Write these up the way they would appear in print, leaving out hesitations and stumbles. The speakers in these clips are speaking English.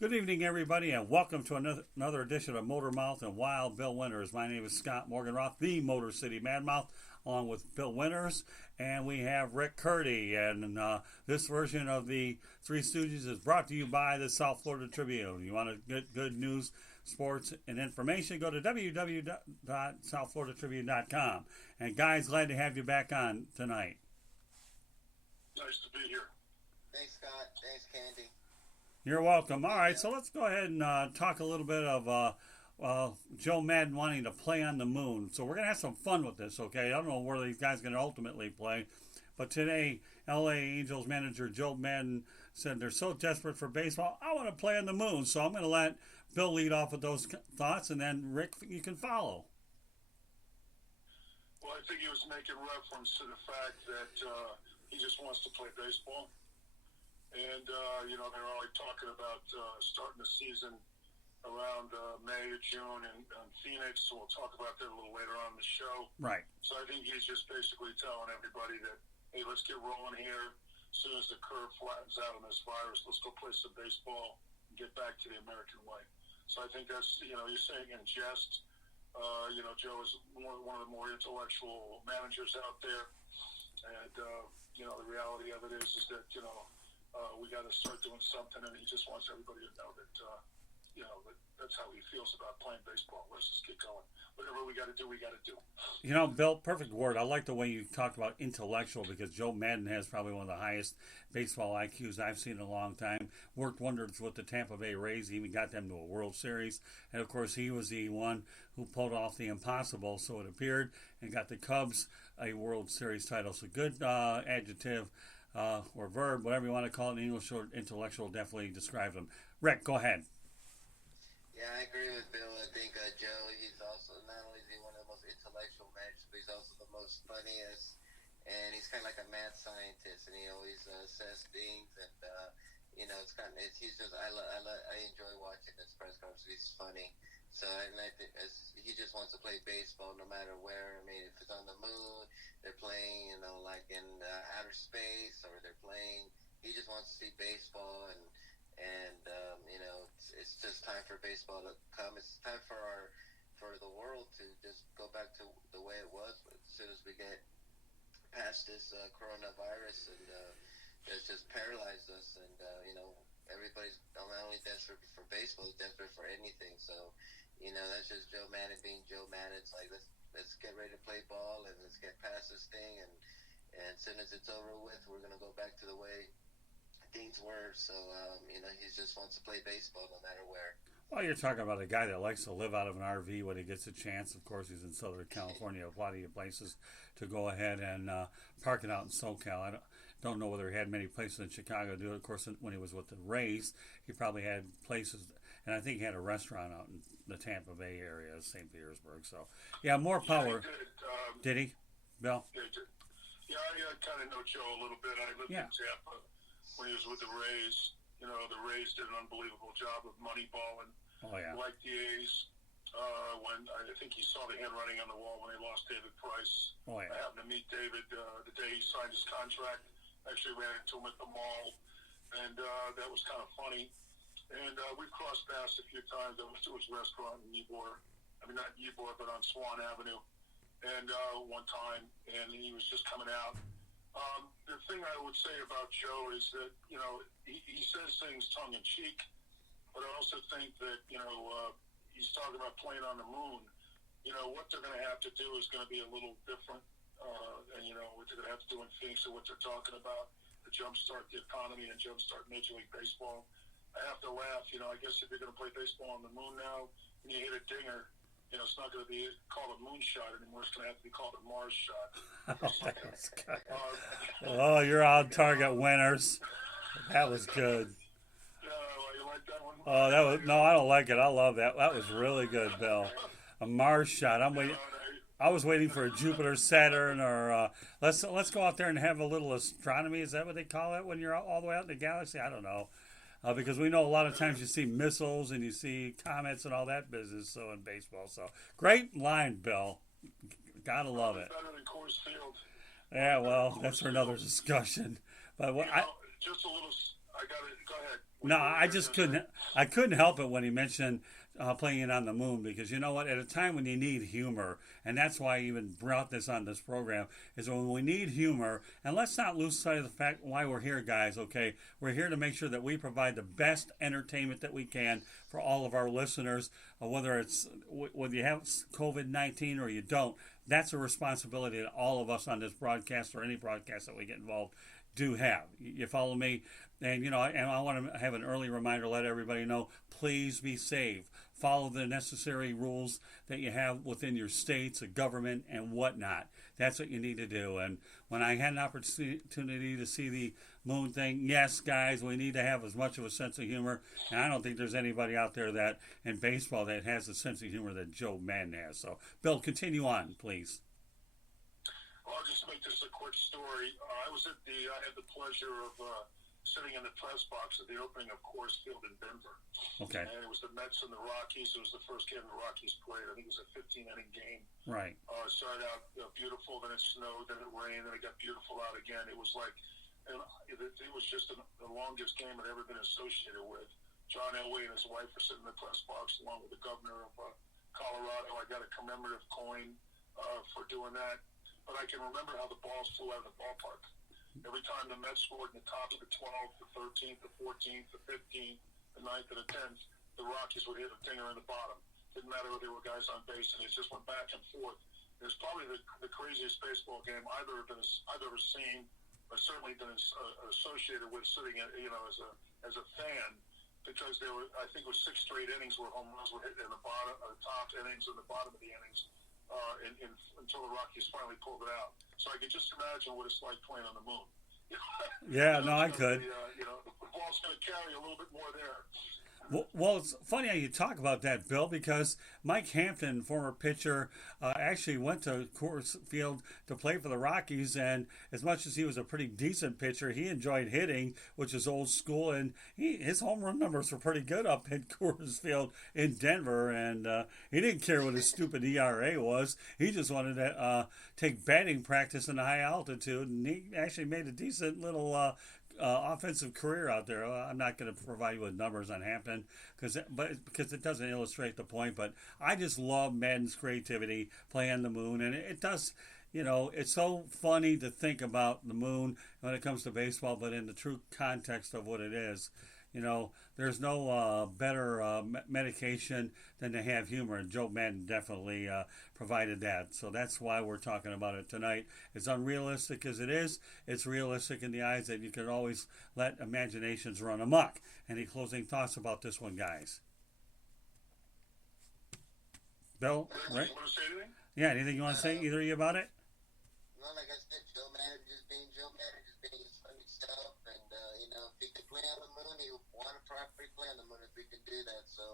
Good evening, everybody, and welcome to another edition of Motor Mouth and Wild Bill Winters. My name is Scott Morganroth, the Motor City Madmouth, along with Bill Winters, and we have Rick Curdy. And this version of the Three Stooges is brought to you by the South Florida Tribune. You want to get good news, sports, and information? Go to www.southfloridatribune.com. And guys, glad to have you back on tonight. Nice to be here. Thanks, Scott. Thanks, Candy. You're welcome. All right, so let's go ahead and talk a little bit of Joe Maddon wanting to play on the moon. So we're going to have some fun with this, okay? I don't know where these guys are going to ultimately play. But today, LA Angels manager Joe Maddon said they're so desperate for baseball, I want to play on the moon. So I'm going to let Bill lead off with those thoughts, and then Rick, you can follow. Well, I think he was making reference to the fact that he just wants to play baseball. And, they're already talking about starting the season around May or June in Phoenix. So we'll talk about that a little later on in the show. Right. So I think he's just basically telling everybody that, hey, let's get rolling here. As soon as the curve flattens out on this virus, let's go play some baseball and get back to the American way. So I think that's, you're saying in jest. Joe is one of the more intellectual managers out there. And, the reality of it is that, we got to start doing something, and he just wants everybody to know that, that's how he feels about playing baseball. Let's just get going. Whatever we got to do, we got to do. Bill, perfect word. I like the way you talked about intellectual, because Joe Maddon has probably one of the highest baseball IQs I've seen in a long time. Worked wonders with the Tampa Bay Rays. He even got them to a World Series. And, of course, he was the one who pulled off the impossible, so it appeared, and got the Cubs a World Series title. So good adjective. Or verb, whatever you want to call it in English, or intellectual, definitely describes him. Rick, go ahead. Yeah, I agree with Bill. I think Joe, he's also, not only is he one of the most intellectual managers, but he's also the most funniest. And he's kind of like a mad scientist, and he always says things. And, he's just, I enjoy watching his press conferences. He's funny. So, and I think he just wants to play baseball no matter where. I mean, if it's on the moon, they're playing, like in outer space, or they're playing. He just wants to see baseball, and it's just time for baseball to come. It's time for the world to just go back to the way it was as soon as we get past this coronavirus, and that's just paralyzed us. And everybody's not only desperate for baseball, desperate for anything. So, that's just Joe Maddon being Joe Maddon. It's like, let's get ready to play ball, and let's get past this thing. And as soon as it's over with, we're going to go back to the way things were. So, he just wants to play baseball no matter where. Well, you're talking about a guy that likes to live out of an RV when he gets a chance. Of course, he's in Southern California, a lot of places to go ahead and park it out in SoCal. I don't know whether he had many places in Chicago to do it. Of course, when he was with the Rays, he probably had places, and I think he had a restaurant out in the Tampa Bay area, St. Petersburg. So, yeah, more power. Yeah, did he, Bill? Yeah, I kind of know Joe a little bit. I lived in Tampa when he was with the Rays. The Rays did an unbelievable job of moneyballing. Oh, yeah. Like the A's. When I think he saw the handwriting on the wall when they lost David Price. Oh, yeah. I happened to meet David the day he signed his contract. Actually ran into him at the mall, and that was kind of funny. And we've crossed paths a few times. I went to his restaurant in Ybor. I mean, not Ybor, but on Swan Avenue. And one time, and he was just coming out. The thing I would say about Joe is that, he says things tongue-in-cheek, but I also think that, he's talking about playing on the moon. What they're going to have to do is going to be a little different. What they're going to have to do in Phoenix and what they're talking about to jumpstart the economy and jumpstart Major League Baseball. I have to laugh. I guess if you're going to play baseball on the moon now, when you hit a dinger, it's not going to be called a moonshot anymore. It's going to have to be called a Mars shot. Oh, you're on target, Winners. That was good. You like that one? Oh, that was no, I don't like it. I love that. That was really good, Bill. A Mars shot. I'm waiting. I was waiting for a Jupiter, Saturn, or let's go out there and have a little astronomy. Is that what they call it when you're all the way out in the galaxy? I don't know. Because we know a lot of times you see missiles and you see comets and all that business. So in baseball, so great line, Bill. Gotta love it. Better than Coors Field. Yeah, well, that's for another discussion. But just a little. I got it. Go ahead. No, I just couldn't. I couldn't help it when he mentioned playing it on the moon, because you know what? At a time when you need humor, and that's why I even brought this on this program, is when we need humor. And let's not lose sight of the fact why we're here, guys. Okay, we're here to make sure that we provide the best entertainment that we can for all of our listeners. Whether it's whether you have COVID-19 or you don't, that's a responsibility that all of us on this broadcast or any broadcast that we get involved do have. You follow me? And you know, and I want to have an early reminder, let everybody know, please be safe. Follow the necessary rules that you have within your states, the government, and whatnot. That's what you need to do. And when I had an opportunity to see the moon thing, yes, guys, we need to have as much of a sense of humor. And I don't think there's anybody out there that in baseball that has the sense of humor that Joe Maddon has. So, Bill, continue on, please. Well, I'll just make this a quick story. I had the pleasure of sitting in the press box at the opening of Coors Field in Denver. Okay. And it was the Mets and the Rockies. It was the first game the Rockies played. I think it was a 15-inning game. Right. It started out beautiful, then it snowed, then it rained, then it got beautiful out again. It was like, it was just the longest game I'd ever been associated with. John Elway and his wife were sitting in the press box along with the governor of Colorado. I got a commemorative coin for doing that. But I can remember how the balls flew out of the ballpark. Every time the Mets scored in the top of the 12th, the 13th, the 14th, the 15th, the 9th, and the 10th, the Rockies would hit a dinger in the bottom. Didn't matter whether there were guys on base, and it just went back and forth. It was probably the craziest baseball game I've ever seen, or certainly been associated with sitting, as a fan, because there were, I think it was 6 straight innings where home runs were hit in the bottom, top innings and the bottom of the innings. Until the Rockies finally pulled it out. So I could just imagine what it's like playing on the moon. Yeah, no, I could. The ball's going to carry a little bit more there. Well, it's funny how you talk about that, Bill, because Mike Hampton, former pitcher, actually went to Coors Field to play for the Rockies, and as much as he was a pretty decent pitcher, he enjoyed hitting, which is old school, and his home run numbers were pretty good up at Coors Field in Denver, and he didn't care what his stupid ERA was. He just wanted to take batting practice in high altitude, and he actually made a decent little offensive career out there. I'm not going to provide you with numbers on Hampton because it doesn't illustrate the point. But I just love Maddon's creativity playing on the moon, and it does. It's so funny to think about the moon when it comes to baseball, but in the true context of what it is. There's no better medication than to have humor, and Joe Maddon definitely provided that. So that's why we're talking about it tonight. As unrealistic as it is, it's realistic in the eyes that you can always let imaginations run amok. Any closing thoughts about this one, guys? Bill, right? You want to say anything? Yeah, anything you want to say, either of you, about it? No, like I said, Joe Maddon just being Joe Maddon, just being his funny self, and if he could play on the moon, he would want to properly play on the moon if we could do that. So,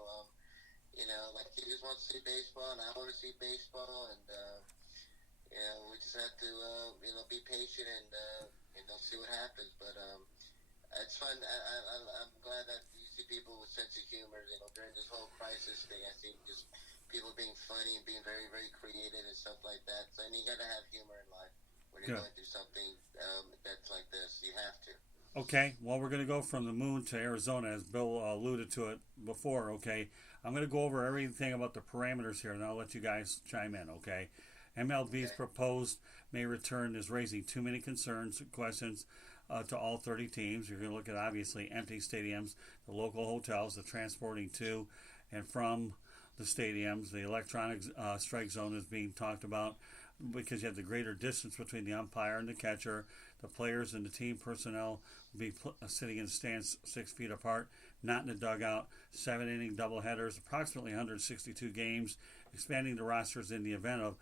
like he just wants to see baseball, and I want to see baseball, and we just have to be patient and see what happens. But it's fun. I'm glad that you see people with sense of humor. During this whole crisis thing, I see just people being funny and being very, very creative and stuff like that. So, and you got to have humor in life when you're going through something that's like this. You have to. Okay, well, we're going to go from the moon to Arizona, as Bill alluded to it before, okay? I'm going to go over everything about the parameters here, and I'll let you guys chime in, okay? MLB's proposed may return is raising too many concerns, questions to all 30 teams. You're going to look at, obviously, empty stadiums, the local hotels, the transporting to and from the stadiums. The electronic strike zone is being talked about because you have the greater distance between the umpire and the catcher. The players and the team personnel will be sitting in stands 6 feet apart, not in the dugout. 7-inning doubleheaders, approximately 162 games, expanding the rosters in the event of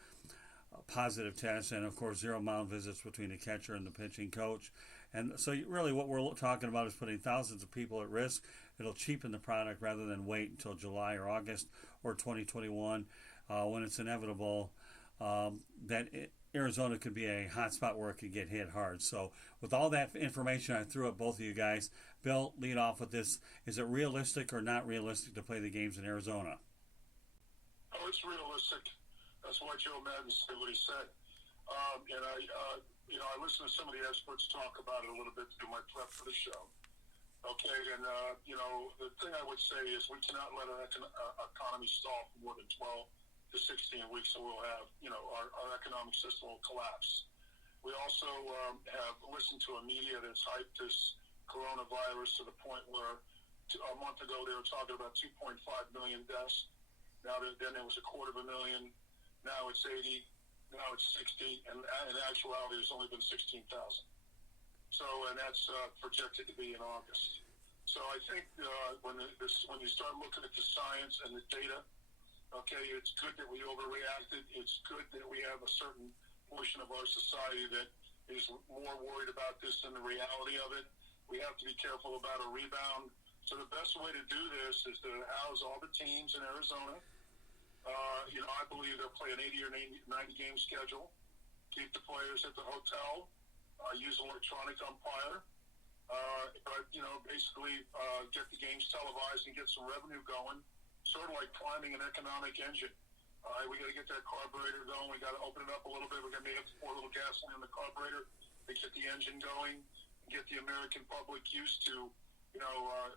positive tests, and of course 0 mound visits between the catcher and the pitching coach. And so really what we're talking about is putting thousands of people at risk. It'll cheapen the product rather than wait until July or August or 2021 when it's inevitable that Arizona could be a hot spot where it could get hit hard. So with all that information I threw at both of you guys, Bill, lead off with this. Is it realistic or not realistic to play the games in Arizona? Oh, it's realistic. That's why Joe Maddon said what he said. I listened to some of the experts talk about it a little bit through my prep for the show. Okay, and the thing I would say is we cannot let our economy stall for more than 12 to 16 weeks, so we'll have, our economic system will collapse. We also have listened to a media that's hyped this coronavirus to the point where a month ago they were talking about 2.5 million deaths. Now then it was 250,000. Now it's 80. Now it's 60. And in actuality, there's only been 16,000. So, and that's projected to be in August. So I think when you start looking at the science and the data, okay, it's good that we overreacted. It's good that we have a certain portion of our society that is more worried about this than the reality of it. We have to be careful about a rebound. So the best way to do this is to house all the teams in Arizona. I believe they'll play an 80 or 90 game schedule. Keep the players at the hotel. Use electronic umpire. But basically get the games televised and get some revenue going. Sort of like climbing an economic engine. We got to get that carburetor going. We got to open it up a little bit. We're going to have to pour a little gasoline on the carburetor to get the engine going, and get the American public used to,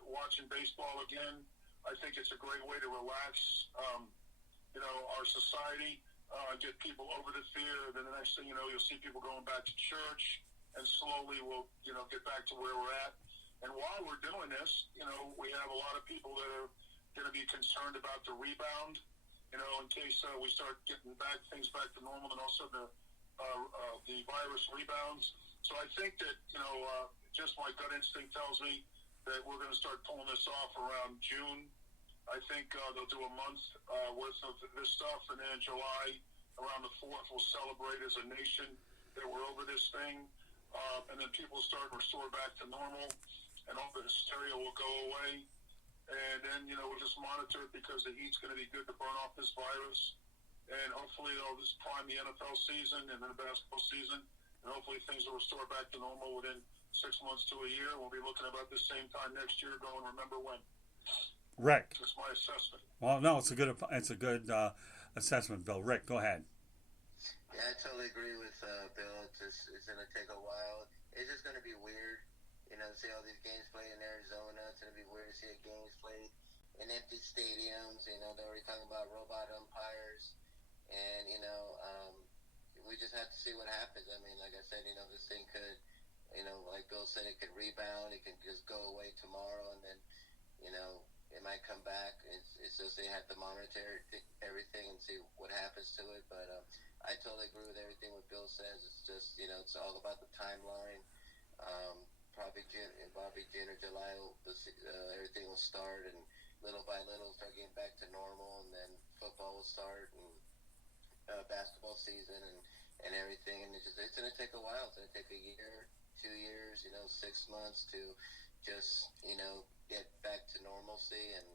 watching baseball again. I think it's a great way to relax, our society, get people over the fear. Then the next thing you know, you'll see people going back to church, and slowly we'll, get back to where we're at. And while we're doing this, we have a lot of people that are going to be concerned about the rebound. In case we start getting things back to normal, and also the virus rebounds. So I think that, just my gut instinct tells me that we're going to start pulling this off around June. I think they'll do a month worth of this stuff, and then in July, around the 4th, we'll celebrate as a nation that we're over this thing. And then people start to restore back to normal, and all the hysteria will go away. And then, we'll just monitor it because the heat's going to be good to burn off this virus. And hopefully they'll just prime the NFL season and then the basketball season. And hopefully things will restore back to normal within 6 months to a year. We'll be looking about this same time next year going, remember when. Rick. That's my assessment. Well, no, it's a good assessment, Bill. Rick, go ahead. Yeah, I totally agree with Bill. It's going to take a while. It's just going to be weird. See all these games played in Arizona. It's going to be weird to see games played in empty stadiums. They're already talking about robot umpires. And, we just have to see what happens. I mean, like I said, this thing could, like Bill said, it could rebound. It can just go away tomorrow. And then, it might come back. It's just they have to monitor everything and see what happens to it. But I totally agree with everything what Bill says. It's just, it's all about the timeline. Probably June or July, everything will start, and little by little start getting back to normal, and then football will start, and basketball season, and everything. And it's going to take a while. It's going to take a year, 2 years, 6 months to just, get back to normalcy, and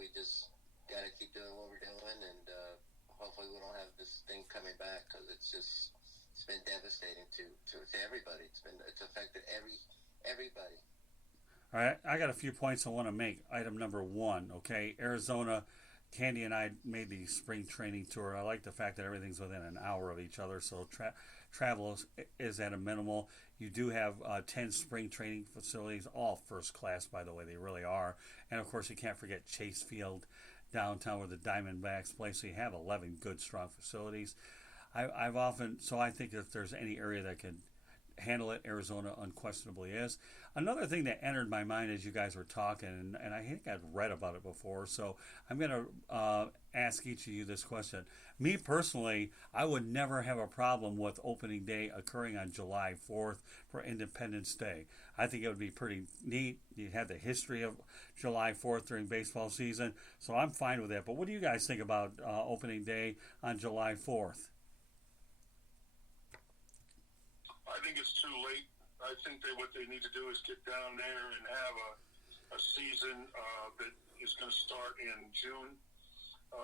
we just got to keep doing what we're doing, and hopefully we don't have this thing coming back, because it's been devastating to everybody. It's affected everybody. All right, I got a few points I want to make. Item number 1, okay, Arizona. Candy and I made the spring training tour. I like the fact that everything's within an hour of each other, so travel is at a minimal. You do have 10 spring training facilities, all first class, by the way, they really are. And of course, you can't forget Chase Field downtown where the Diamondbacks play, so you have 11 good, strong facilities. I think if there's any area that can handle it, Arizona unquestionably is. Another thing that entered my mind as you guys were talking, and I think I'd read about it before, so I'm going to ask each of you this question. Me personally, I would never have a problem with opening day occurring on July 4th for Independence Day. I think it would be pretty neat. You have the history of July 4th during baseball season, so I'm fine with that. But what do you guys think about opening day on July 4th? I think it's too late. I think what they need to do is get down there and have a season that is going to start in June,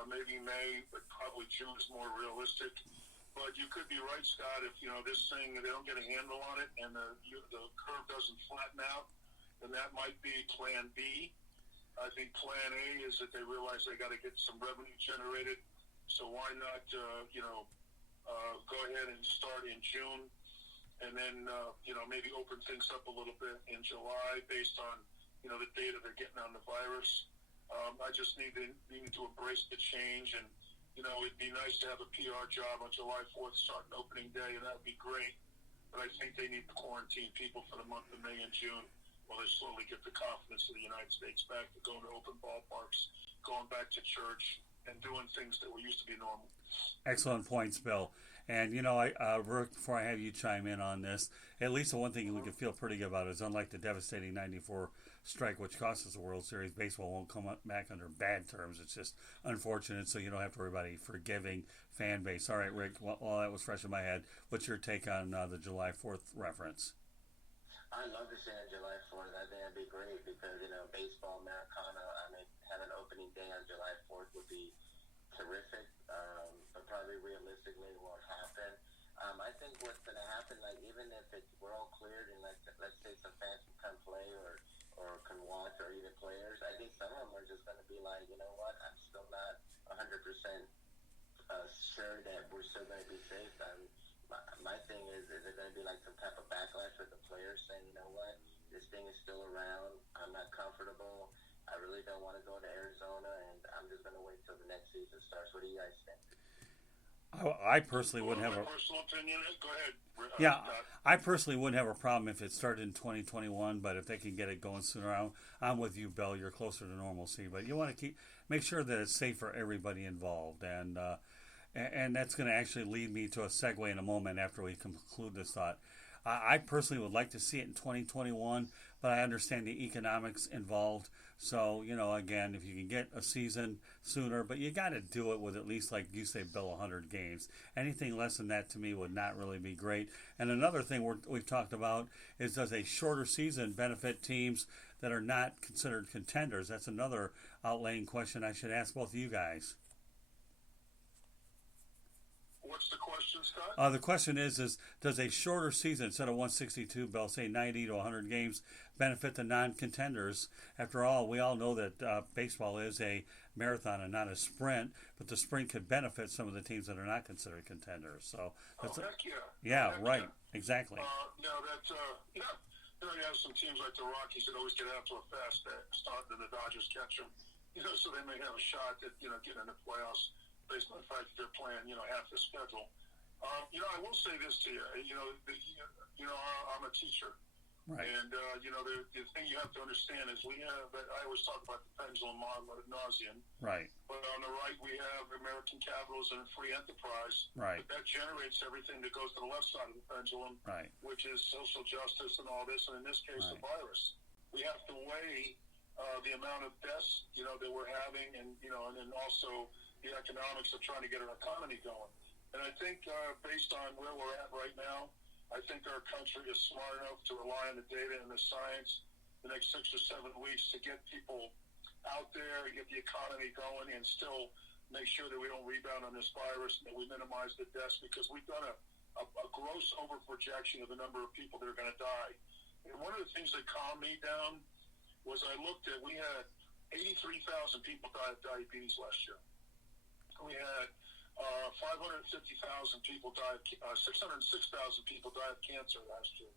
maybe May, but probably June is more realistic. But you could be right, Scott, if this thing, they don't get a handle on it and the curve doesn't flatten out, then that might be plan B. I think plan A is that they realize they got to get some revenue generated. So why not, go ahead and start in June. and then maybe open things up a little bit in July based on the data they're getting on the virus. I just need to embrace the change, and it'd be nice to have a PR job on July 4th starting opening day, and that would be great. But I think they need to quarantine people for the month of May and June while they slowly get the confidence of the United States back to going to open ballparks, going back to church, and doing things that were used to be normal. Excellent points, Bill. And, Rick, before I have you chime in on this, at least the one thing we can feel pretty good about is unlike the devastating 94 strike, which cost us the World Series, baseball won't come back under bad terms. It's just unfortunate, so you don't have to worry about a forgiving fan base. All right, Rick, while that was fresh in my head, what's your take on the July 4th reference? I'd love to see it July 4th. I think that'd be great because, baseball, Americana, have an opening day on July 4th would be terrific, but probably realistically won't happen. I think what's going to happen, even if we're all cleared and let's say some fans can come play or can watch or even players, I think some of them are just going to be like, you know what, I'm still not 100% sure that we're still going to be safe. My thing is there going to be some type of backlash with the players saying, you know what, this thing is still around, I'm not comfortable, I really don't want to go to Arizona, and I'm just going to wait till the next season starts. What do you guys think? I personally wouldn't have a personal opinion. Go ahead. Yeah, I personally wouldn't have a problem if it started in 2021, but if they can get it going sooner, I'm with you, Bill. You're closer to normalcy, but you want to make sure that it's safe for everybody involved, and that's going to actually lead me to a segue in a moment after we conclude this thought. I personally would like to see it in 2021, but I understand the economics involved. So, again, if you can get a season sooner, but you got to do it with at least, like you say, Bill, 100 games. Anything less than that to me would not really be great. And another thing we've talked about is, does a shorter season benefit teams that are not considered contenders? That's another outlaying question I should ask both of you guys. What's the question, Scott? The question is does a shorter season, instead of 162, Bill, say 90 to 100 games, benefit the non-contenders? After all, we all know that baseball is a marathon and not a sprint, but the sprint could benefit some of the teams that are not considered contenders. So that's heck yeah. Yeah, heck right. Yeah. Exactly. You have some teams like the Rockies that always get out to a fast start, and the Dodgers catch them. So they may have a shot at, getting in the playoffs based on the fact that they're playing, half the schedule. I will say this to you. I'm a teacher. Right. And, the thing you have to understand is I always talk about the pendulum model ad nauseum. Right. But on the right, we have American capitalism and free enterprise. Right. But that generates everything that goes to the left side of the pendulum, right, which is social justice and all this, and in this case, right, the virus. We have to weigh the amount of deaths, that we're having, and then also the economics of trying to get our economy going. And I think based on where we're at right now, I think our country is smart enough to rely on the data and the science the next 6 or 7 weeks to get people out there and get the economy going and still make sure that we don't rebound on this virus and that we minimize the deaths, because we've done a gross overprojection of the number of people that are going to die. And one of the things that calmed me down was I looked at, we had 83,000 people die of diabetes last year. We had 550,000 people die, 606,000 people die of cancer last year.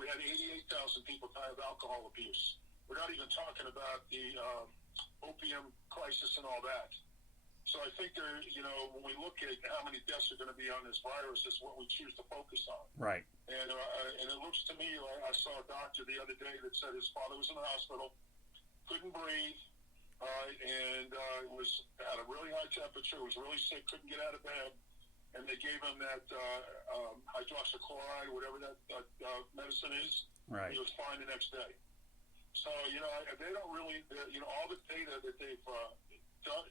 We had 88,000 people die of alcohol abuse. We're not even talking about the opium crisis and all that. So I think when we look at how many deaths are going to be on this virus, is what we choose to focus on. Right. And it looks to me like I saw a doctor the other day that said his father was in the hospital, couldn't breathe, and had a really high temperature, was really sick, couldn't get out of bed, and they gave him that hydroxychloroquine, whatever that medicine is. Right. He was fine the next day. So they don't really, all the data that they've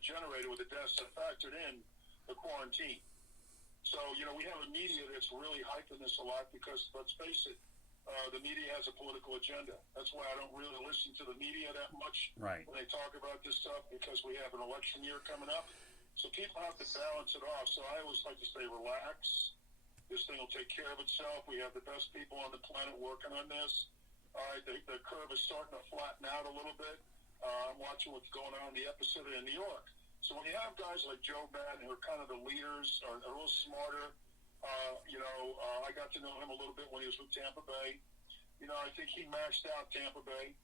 generated with the deaths have factored in the quarantine. So we have a media that's really hyping this a lot because, let's face it, the media has a political agenda. That's why I don't really listen to the media that much right, when they talk about this stuff, because we have an election year coming up. So people have to balance it off. So I always like to say, relax. This thing will take care of itself. We have the best people on the planet working on this. The curve is starting to flatten out a little bit. I'm watching what's going on in the epicenter in New York. So when you have guys like Joe Madden, who are kind of the leaders, are a little smarter, I got to know him a little bit when he was with Tampa Bay. I think he maxed out Tampa Bay.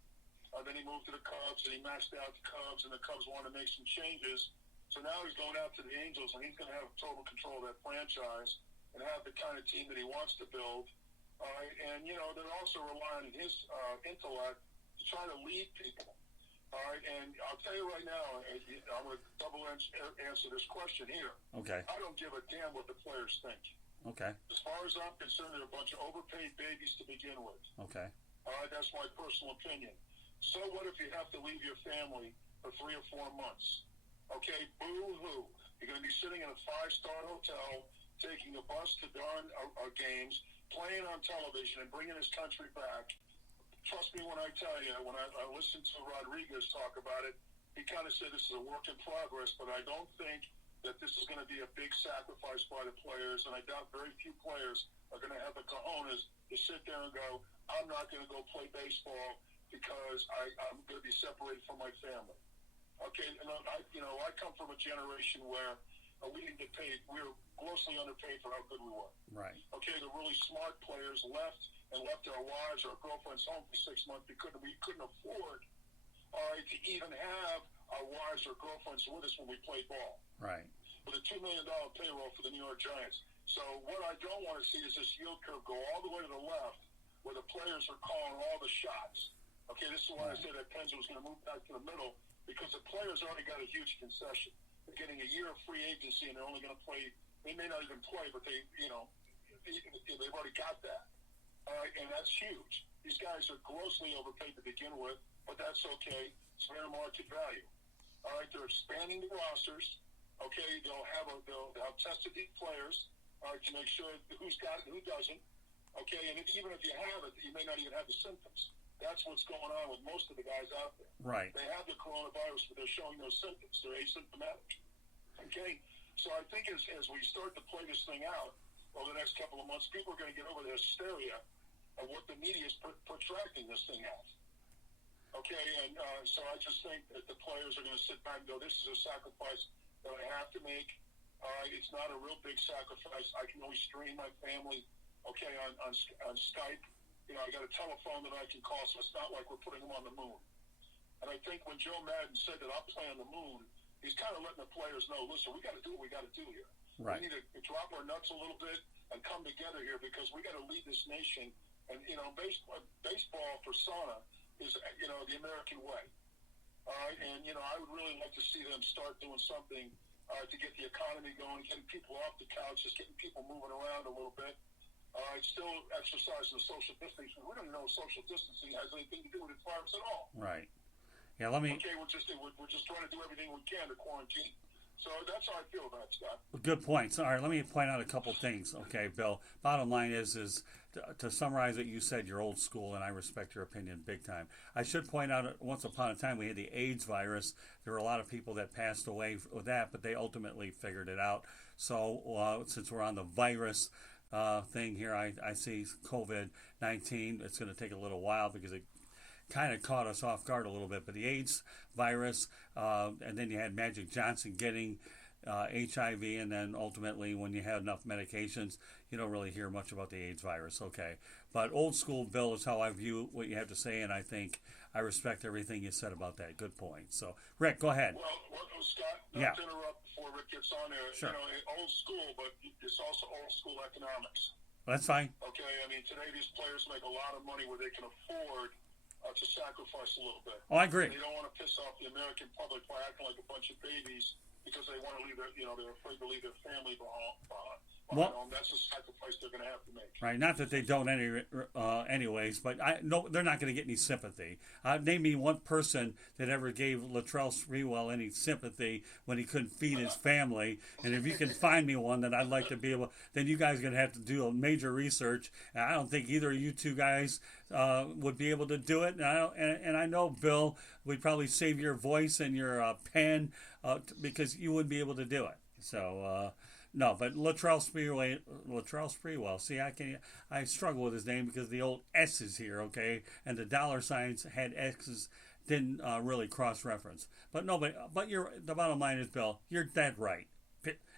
Then he moved to the Cubs, and he maxed out the Cubs, and the Cubs wanted to make some changes. So now he's going out to the Angels, and he's going to have total control of that franchise and have the kind of team that he wants to build. And, they're also relying on his intellect to try to lead people. All right, and I'll tell you right now, I'm going to double answer this question here. Okay. I don't give a damn what the players think. Okay. As far as I'm concerned, they're a bunch of overpaid babies to begin with. Okay. All right, that's my personal opinion. So what if you have to leave your family for 3 or 4 months? Okay, boo-hoo. You're going to be sitting in a 5-star hotel, taking a bus to darn games, playing on television, and bringing this country back. Trust me when I tell you, when I listened to Rodriguez talk about it, he kind of said this is a work in progress, but I don't think that this is going to be a big sacrifice by the players, and I doubt very few players are going to have the cojones to sit there and go, I'm not going to go play baseball because I'm going to be separated from my family. Okay, and I come from a generation where we didn't get paid. We were grossly underpaid for how good we were. Right. Okay, the really smart players left our wives or our girlfriends home for 6 months because we couldn't afford, to even have our wives or girlfriends with us when we played ball. Right. With a $2 million payroll for the New York Giants. So what I don't want to see is this yield curve go all the way to the left, where the players are calling all the shots. Okay, this is why I said that pendulum was going to move back to the middle, because the players already got a huge concession. They're getting a year of free agency, and they're only going to play. They may not even play, but they've already got that. All right, and that's huge. These guys are grossly overpaid to begin with, but that's okay. It's fair market value. All right, they're expanding the rosters. Okay, they'll have tested these players, all right, to make sure who's got it and who doesn't. Okay, and even if you have it, you may not even have the symptoms. That's what's going on with most of the guys out there. Right. They have the coronavirus, but they're showing no symptoms. They're asymptomatic. Okay? So I think as we start to play this thing out over the next couple of months, people are going to get over the hysteria of what the media is protracting this thing as. Okay? And so I just think that the players are going to sit back and go, this is a sacrifice that I have to make. It's not a real big sacrifice. I can always stream my family, okay, on Skype. I got a telephone that I can call, so it's not like we're putting them on the moon. And I think when Joe Madden said that I'll play on the moon, he's kind of letting the players know, listen, we got to do what we got to do here. Right. We need to drop our nuts a little bit and come together here, because we got to lead this nation. And, baseball persona is, the American way. All right, and, I would really like to see them start doing something to get the economy going, getting people off the couch, just getting people moving around a little bit. Still exercising the social distancing. We don't know if social distancing has anything to do with the virus at all. Right. Yeah, let me... Okay, we're just trying to do everything we can to quarantine. So that's how I feel about it, Scott. Good points. All right, let me point out a couple things. Okay, Bill. Bottom line is to summarize what you said, you're old school, and I respect your opinion big time. I should point out, once upon a time, we had the AIDS virus. There were a lot of people that passed away with that, but they ultimately figured it out. So since we're on the virus thing here, I see COVID-19. It's going to take a little while because it kind of caught us off guard a little bit. But the AIDS virus, and then you had Magic Johnson getting HIV, and then ultimately when you had enough medications, you don't really hear much about the AIDS virus. Okay. But old school, Bill, is how I view what you have to say, and I think I respect everything you said about that. Good point. So, Rick, go ahead. Well, Scott, not to interrupt before Rick gets on there. Sure. Old school, but it's also old school economics. That's fine. Okay, I mean, today these players make a lot of money where they can afford to sacrifice a little bit. Oh, I agree. And they don't want to piss off the American public by acting like a bunch of babies because they want to leave their, they're afraid to leave their family behind. That's a sacrifice they're going to have to make. Right, not that they don't anyways, but they're not going to get any sympathy. Name me one person that ever gave Latrell Sprewell any sympathy when he couldn't feed his family. And if you can find me one that I'd like to be able, then you guys are going to have to do a major research. And I don't think either of you two guys would be able to do it. And I know, Bill, we'd probably save your voice and your pen because you wouldn't be able to do it. So... No, but Latrell Sprewell. See, I struggle with his name because the old S's here, okay, and the dollar signs had X's, didn't really cross-reference. But no, but the bottom line is, Bill, you're dead right.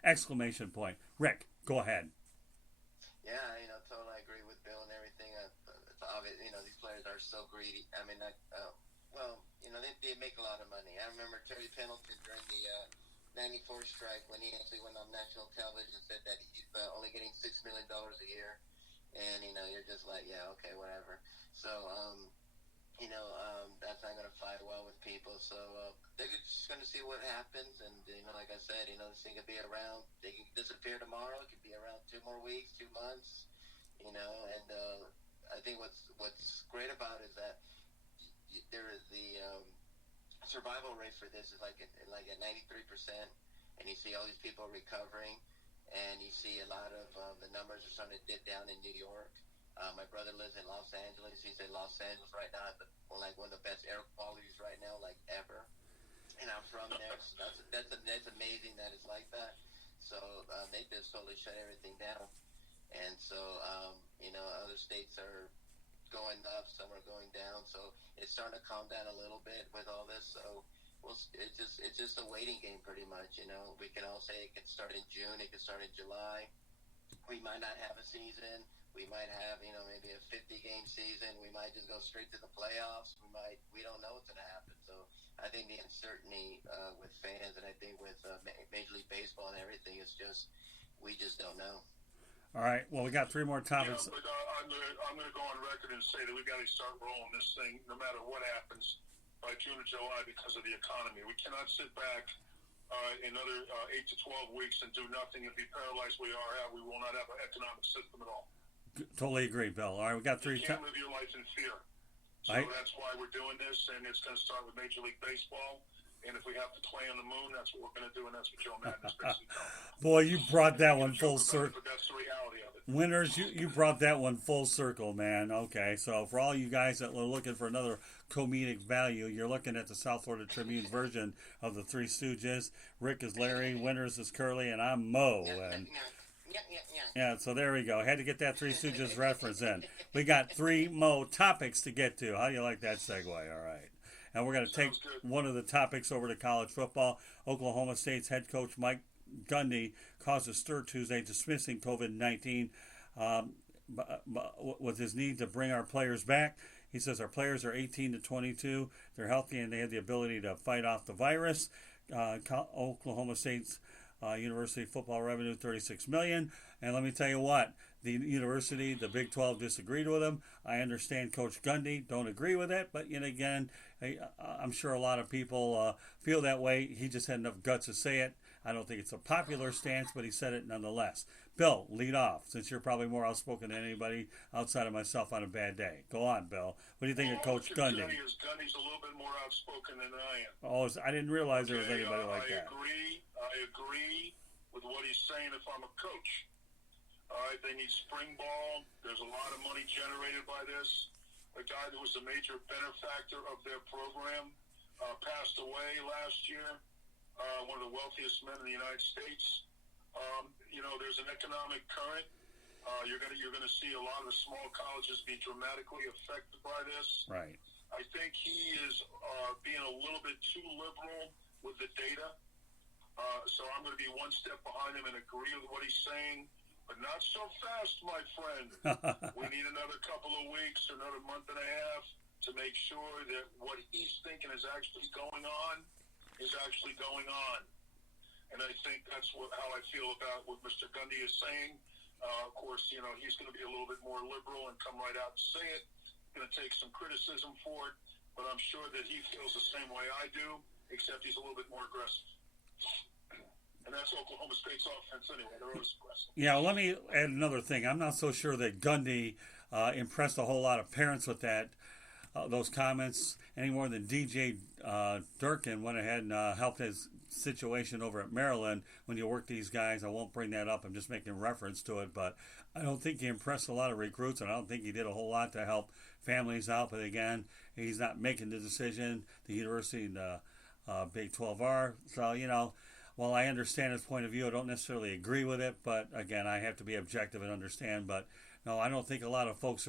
Exclamation point. Rick, go ahead. Yeah, totally agree with Bill and everything. It's obvious, these players are so greedy. I mean, well, they make a lot of money. I remember Terry Pendleton during the '94 strike when he actually went on national television and said that he's only getting $6 million a year, and you're just like, yeah, okay, whatever. So, that's not going to fly well with people. So they're just going to see what happens. And, like I said, this thing could be around. They can disappear tomorrow. It could be around 2 more weeks, 2 months, and I think what's great about it is that there is the survival rate for this is like at 93%. And you see all these people recovering. And you see a lot of the numbers are starting to dip down in New York. My brother lives in Los Angeles. He said Los Angeles right now has one of the best air qualities right now, like ever. And I'm from there, so that's amazing that it's like that. So they just totally shut everything down. And so other states are going up, some are going down. So it's starting to calm down a little bit with all this. So it's just a waiting game pretty much. We can all say it can start in June, it can start in July. We might not have a season. We might have, maybe a 50-game season. We might just go straight to the playoffs. We don't know what's going to happen. So I think the uncertainty with fans and I think with Major League Baseball and everything is we just don't know. All right. Well, we got 3 more topics. Yeah, but I'm going to go on record and say that we've got to start rolling this thing no matter what happens by June or July because of the economy. We cannot sit back another 8 to 12 weeks and do nothing and be paralyzed we are at. We will not have an economic system at all. Totally agree, Bill. All right, we got 3. You can't live your life in fear. So that's why we're doing this, and it's going to start with Major League Baseball. And if we have to play on the moon, that's what we're going to do, and that's what Joe Madden is basically telling. Boy, you brought that one full circle. But that's the reality of it. Winners, you brought that one full circle, man. Okay, so for all you guys that are looking for another comedic value, you're looking at the South Florida Tribune version of the Three Stooges. Rick is Larry, Winters is Curly, and I'm Mo. And yeah, so there we go. Had to get that Three Stooges reference in. We got 3 Mo topics to get to. How do you like that segue? All right. And we're going to take one of the topics over to college football. Oklahoma State's head coach Mike Gundy caused a stir Tuesday dismissing COVID-19 with his need to bring our players back. He says our players are 18 to 22. They're healthy and they have the ability to fight off the virus. Oklahoma State's university football revenue, $36 million. And let me tell you what, the university, the Big 12 disagreed with him. I understand Coach Gundy don't agree with it, but yet again, I'm sure a lot of people feel that way. He just had enough guts to say it. I don't think it's a popular stance, but he said it nonetheless. Bill, lead off, since you're probably more outspoken than anybody outside of myself on a bad day. Go on, Bill. What do you think of Coach Gundy? Gundy's a little bit more outspoken than I am. Oh, I didn't realize there was anybody like that. I agree with what he's saying if I'm a coach. All right, they need spring ball. There's a lot of money generated by this. A guy that was a major benefactor of their program passed away last year. One of the wealthiest men in the United States. There's an economic current. You're gonna see a lot of the small colleges be dramatically affected by this. Right. I think he is being a little bit too liberal with the data. So I'm going to be one step behind him and agree with what he's saying. But not so fast, my friend. We need another couple of weeks, another month and a half to make sure that what he's thinking is actually going on is actually going on. And I think that's how I feel about what Mr. Gundy is saying. Of course, he's going to be a little bit more liberal and come right out and say it. Going to take some criticism for it. But I'm sure that he feels the same way I do, except he's a little bit more aggressive. And that's Oklahoma State's offense anyway. They're always aggressive. Yeah, well, let me add another thing. I'm not so sure that Gundy impressed a whole lot of parents with those comments any more than DJ Durkin went ahead and helped his situation over at Maryland. When you work these guys, I won't bring that up. I'm just making reference to it. But I don't think he impressed a lot of recruits, and I don't think he did a whole lot to help families out. But again, he's not making the decision. The university and the Big 12 are. So, while I understand his point of view, I don't necessarily agree with it. But again, I have to be objective and understand. But no, I don't think a lot of parents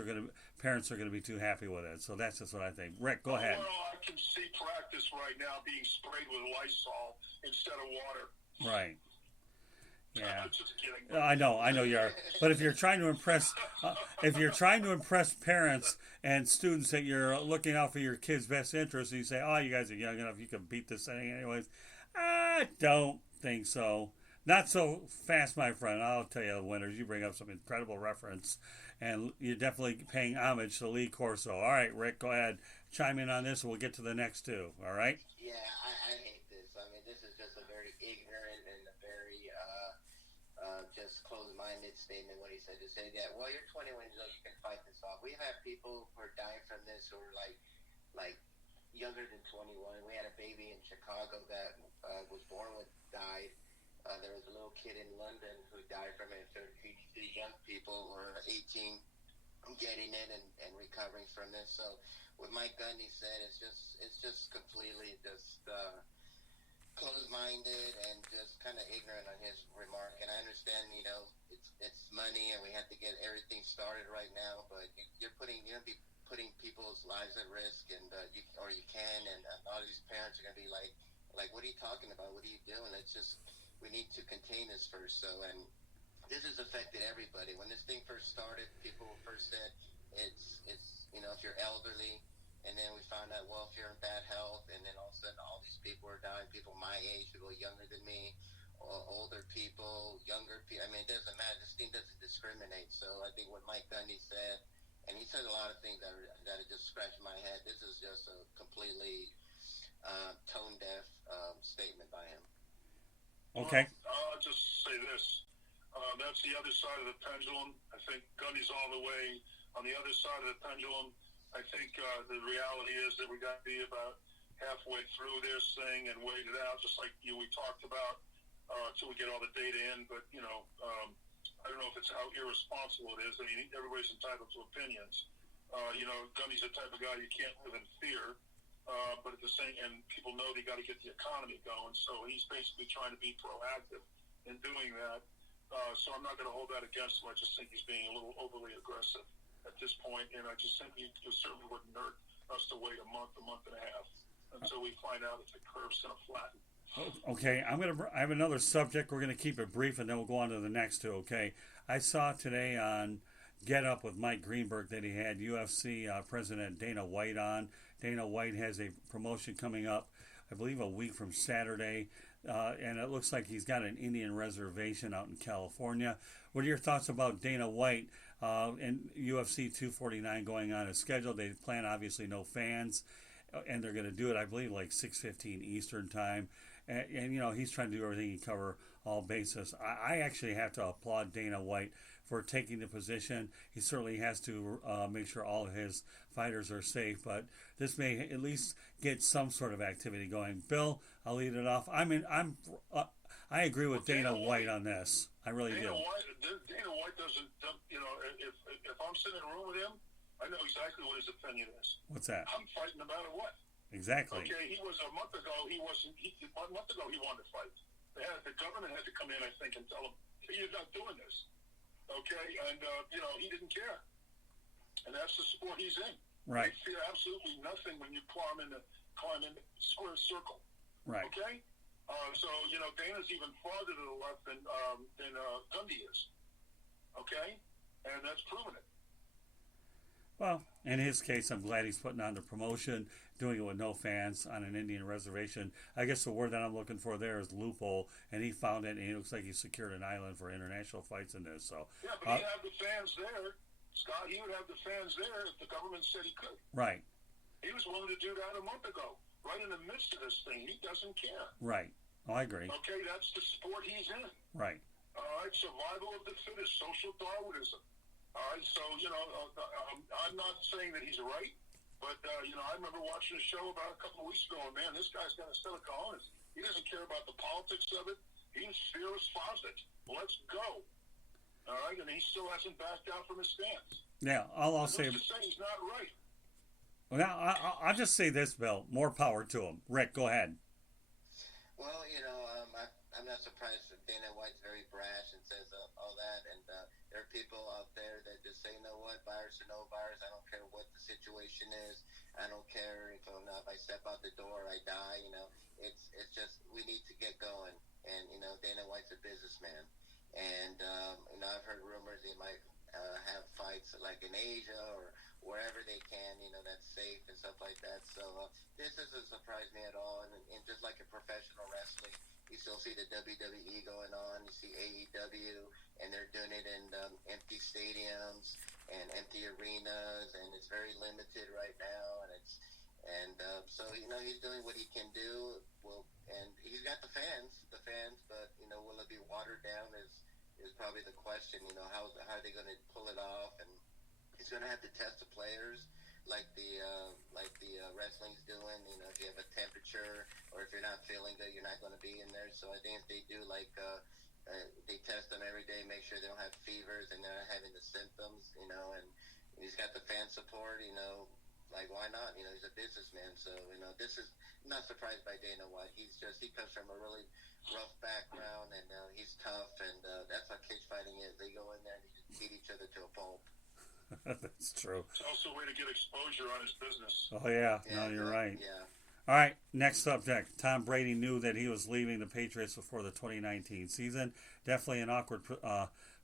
are going to be too happy with it. So that's just what I think. Rick, go ahead. Well, I can see practice right now being sprayed with Lysol instead of water. Right. Yeah. Just kidding. I know you are. But if you're trying to impress parents and students that you're looking out for your kids' best interests, and you say, "Oh, you guys are young enough, you can beat this thing anyways." I don't think so. Not so fast, my friend. I'll tell you, Winters, you bring up some incredible reference, and you're definitely paying homage to Lee Corso. All right, Rick, go ahead, chime in on this, and we'll get to the next two. All right. Yeah, I hate this. I mean, this is just a very ignorant and a very just closed-minded statement. What he said to say that, well, you're 21 years old, you can fight this off. We've had people who are dying from this who are like younger than 21. We had a baby in Chicago that was born with died. There was a little kid in London who died from it. These young people who are 18 getting it and recovering from this. So what Mike Gundy said, it's just completely just closed-minded and just kind of ignorant on his remark. And I understand, it's money and we have to get everything started right now, but you're putting people's lives at risk, and you can, and a lot of these parents are going to be like, what are you talking about? What are you doing? We need to contain this first. So, and this has affected everybody. When this thing first started, people first said it's if you're elderly, and then we found out, well, if you're in bad health, and then all of a sudden all these people are dying, people my age, people younger than me, older people, younger people. I mean, it doesn't matter. This thing doesn't discriminate. So I think what Mike Gundy said, and he said a lot of things that just scratched my head. This is just a completely tone-deaf statement by him. Okay. I'll just say this. That's the other side of the pendulum. I think Gundy's all the way on the other side of the pendulum. I think the reality is that we got to be about halfway through this thing and wait it out, just like we talked about, till we get all the data in. But, I don't know if it's how irresponsible it is. I mean, everybody's entitled to opinions. Gundy's the type of guy you can't live in fear. But at the same, and people know they got to get the economy going, so he's basically trying to be proactive in doing that. So I'm not going to hold that against him. I just think he's being a little overly aggressive at this point, and I just think it certainly wouldn't hurt us to wait a month and a half until we find out if the curve's going to flatten. Okay, I have another subject. We're going to keep it brief, and then we'll go on to the next two. Okay, I saw today on Get Up with Mike Greenberg that he had UFC President Dana White on. Dana White has a promotion coming up, I believe, a week from Saturday, and it looks like he's got an Indian reservation out in California. What are your thoughts about Dana White and UFC 249 going on as scheduled? They plan, obviously, no fans, and they're going to do it, I believe, like 6:15 Eastern time. And he's trying to do everything he can cover all bases. I actually have to applaud Dana White for taking the position. He certainly has to make sure all of his fighters are safe, but this may at least get some sort of activity going. Bill, I'll lead it off. I agree with Dana White on this. I really do. Dana White doesn't. If I'm sitting in a room with him, I know exactly what his opinion is. What's that? I'm fighting no matter what. Exactly. Okay, he was a month ago. He wasn't. A month ago, he wanted to fight. The government had to come in, I think, and tell him, hey, "You're not doing this." Okay, and he didn't care, and that's the sport he's in. Right. You fear absolutely nothing when you climb in the square circle. Right. Okay. So Dana's even farther to the left than Gundy is. Okay, and that's proven it. Well, in his case, I'm glad he's putting on the promotion, doing it with no fans on an Indian reservation. I guess the word that I'm looking for there is loophole, and he found it, and it looks like he secured an island for international fights in this. So yeah, but he'd have the fans there, Scott. He would have the fans there if the government said he could. Right. He was willing to do that a month ago, right in the midst of this thing. He doesn't care. Right. Oh, I agree. Okay, that's the sport he's in. Right. All right, survival of the fittest, social Darwinism. All right, so, I'm not saying that he's right, but, I remember watching a show about a couple of weeks ago, and, man, this guy's got a set of cojones. He doesn't care about the politics of it. He's fearless faucet. Let's go. All right, and he still hasn't backed out from his stance. Yeah, I'll say... to say he's not right. Well, I'll just say this, Bill. More power to him. Rick, go ahead. Well, I'm not surprised that Dana White's very brash and says all that, and there are people out there that just say, you know what, virus or no virus, I don't care what the situation is, I don't care if I step out the door, I die, it's just, we need to get going, and, Dana White's a businessman, And I've heard rumors they might have fights like in Asia or wherever they can, that's safe and stuff like that. So this doesn't surprise me at all. And just like in professional wrestling, you still see the WWE going on. You see AEW, and they're doing it in empty stadiums and empty arenas, and it's very limited right now. So he's doing what he can do. Well, and he's got the fans, but will it be watered down? Is probably the question. How are they going to pull it off? And he's going to have to test the players like the wrestling's doing. If you have a temperature or if you're not feeling good, you're not going to be in there. So I think if they do they test them every day, make sure they don't have fevers and they're not having the symptoms. And he's got the fan support. Like, why not? He's a businessman. So this is not surprised by Dana White. He comes from a really rough background, and he's tough, and that's how cage fighting is. They go in there and beat each other to a pulp. That's true. It's also a way to get exposure on his business. Oh, yeah. No, you're right. Yeah. All right, next subject. Tom Brady knew that he was leaving the Patriots before the 2019 season. Definitely an awkward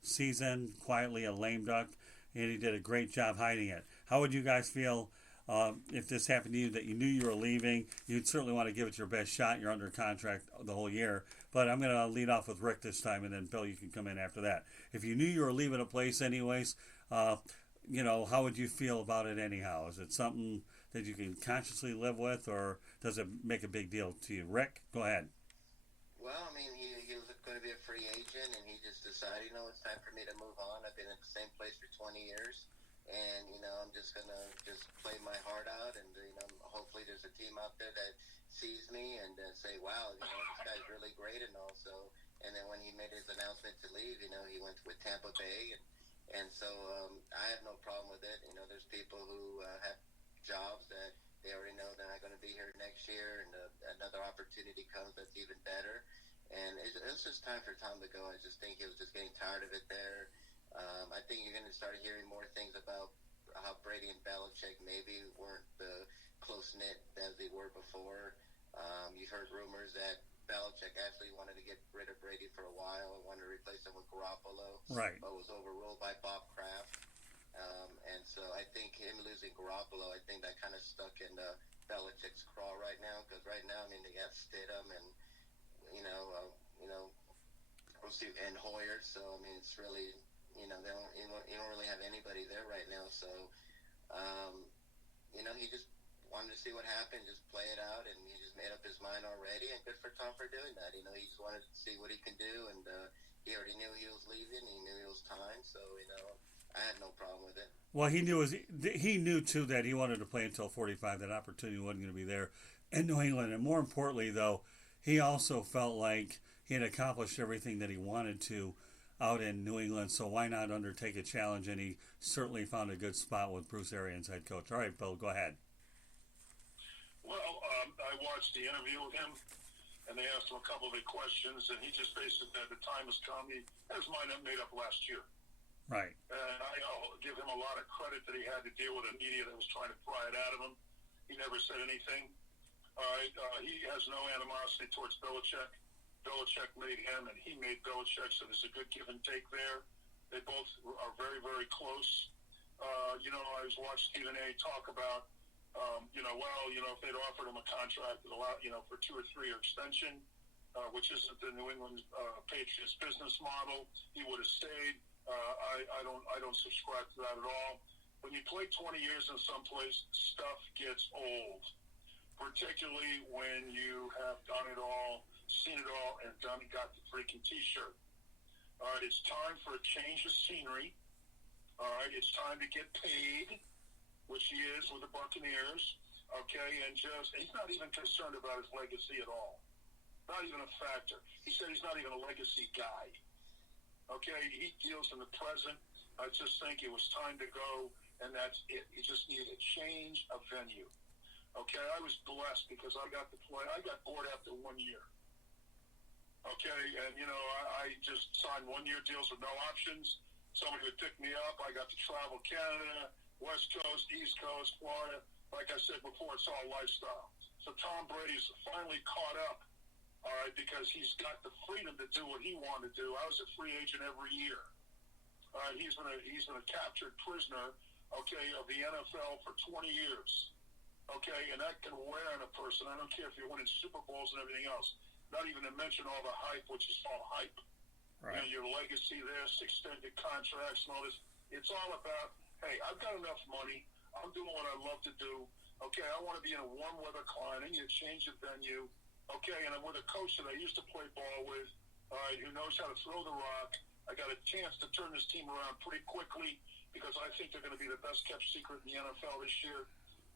season, quietly a lame duck, and he did a great job hiding it. How would you guys feel if this happened to you, that you knew you were leaving? You'd certainly want to give it your best shot. You're under contract the whole year. But I'm going to lead off with Rick this time, and then Bill, you can come in after that. If you knew you were leaving a place anyways, how would you feel about it anyhow? Is it something that you can consciously live with, or does it make a big deal to you? Rick, go ahead. Well, I mean, he was going to be a free agent, and he just decided, it's time for me to move on. I've been at the same place for 20 years. And, I'm just going to just play my heart out. And, hopefully there's a team out there that sees me and say, wow, this guy's really great. And also, and then when he made his announcement to leave, he went with Tampa Bay. And so I have no problem with it. There's people who have jobs that they already know they're not going to be here next year. And another opportunity comes that's even better. And it's just time for Tom to go. I just think he was just getting tired of it there. I think you're going to start hearing more things about how Brady and Belichick maybe weren't the close-knit as they were before. You've heard rumors that Belichick actually wanted to get rid of Brady for a while and wanted to replace him with Garoppolo, right? But was overruled by Bob Kraft. And so I think him losing Garoppolo, I think that kind of stuck in Belichick's craw right now, because right now, I mean, they got Stidham and, we'll see, and Hoyer. So, I mean, it's really... you don't really have anybody there right now. So, he just wanted to see what happened, just play it out, and he just made up his mind already. And good for Tom for doing that. He just wanted to see what he can do, and he already knew he was leaving. He knew it was time. So, I had no problem with it. Well, he knew too that he wanted to play until 45. That opportunity wasn't going to be there in New England, and more importantly, though, he also felt like he had accomplished everything that he wanted to out in New England, so why not undertake a challenge? And he certainly found a good spot with Bruce Arians, head coach. All right, Bill, go ahead. Well, I watched the interview with him, and they asked him a couple of big questions, and he just basically said the time has come. He had his mind made up last year. Right. And I give him a lot of credit that he had to deal with a media that was trying to pry it out of him. He never said anything. All right, he has no animosity towards Belichick. Belichick made him, and he made Belichick, so there's a good give and take there. They both are very, very close. I was watching Stephen A. talk about, if they'd offered him a contract that allowed, for 2 or 3 year extension, which isn't the New England Patriots business model, he would have stayed. I don't subscribe to that at all. When you play 20 years in some place, stuff gets old, particularly when you have done it all, seen it all, and got the freaking T-shirt. All right, it's time for a change of scenery. All right, it's time to get paid, which he is with the Buccaneers. Okay, and he's not even concerned about his legacy at all. Not even a factor. He said he's not even a legacy guy. Okay, he deals in the present. I just think it was time to go, and that's it. He just needed a change of venue. Okay, I was blessed because I got to play. I got bored after 1 year. Okay, and, I just signed 1-year deals with no options. Somebody would pick me up. I got to travel Canada, West Coast, East Coast, Florida. Like I said before, it's all lifestyle. So Tom Brady's finally caught up all right, because he's got the freedom to do what he wanted to do. I was a free agent every year. He's been a captured prisoner, okay, of the NFL for 20 years. Okay, and that can wear on a person. I don't care if you're winning Super Bowls and everything else. Not even to mention all the hype, which is all hype. Right. You know, your legacy, this, extended contracts, and all this. It's all about, hey, I've got enough money. I'm doing what I love to do. Okay, I want to be in a warm weather climate. I need to change the venue. Okay, and I'm with a coach that I used to play ball with, who knows how to throw the rock. I got a chance to turn this team around pretty quickly because I think they're going to be the best kept secret in the NFL this year.